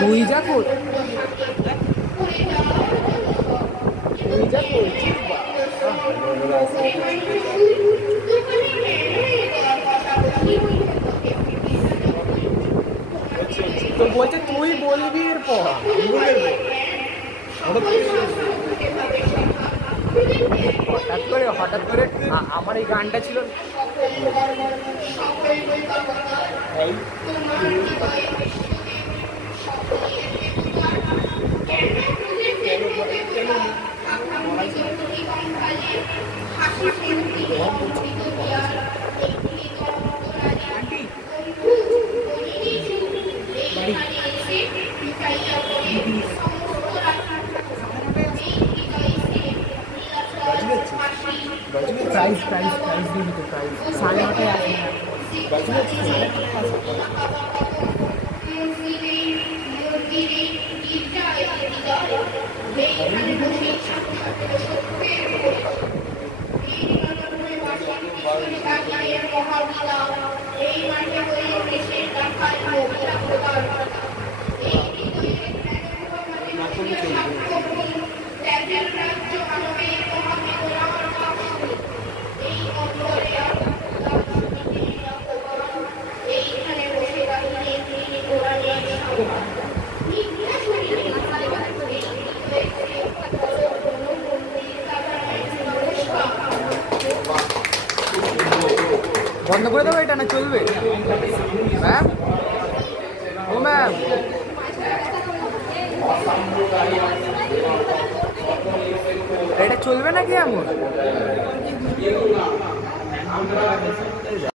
তুই যা কর, তুই যা করছিস তো বলছে তুই বলবি এরপর হঠাৎ করে আমার এই গানটা ছিল এই प्राइस प्राइस प्राइस भी तो प्राइस 9:30 বন্ধ করে দেবো, এটা না চলবে ম্যাম? ও ম্যাম, এটা চলবে নাকি এমন?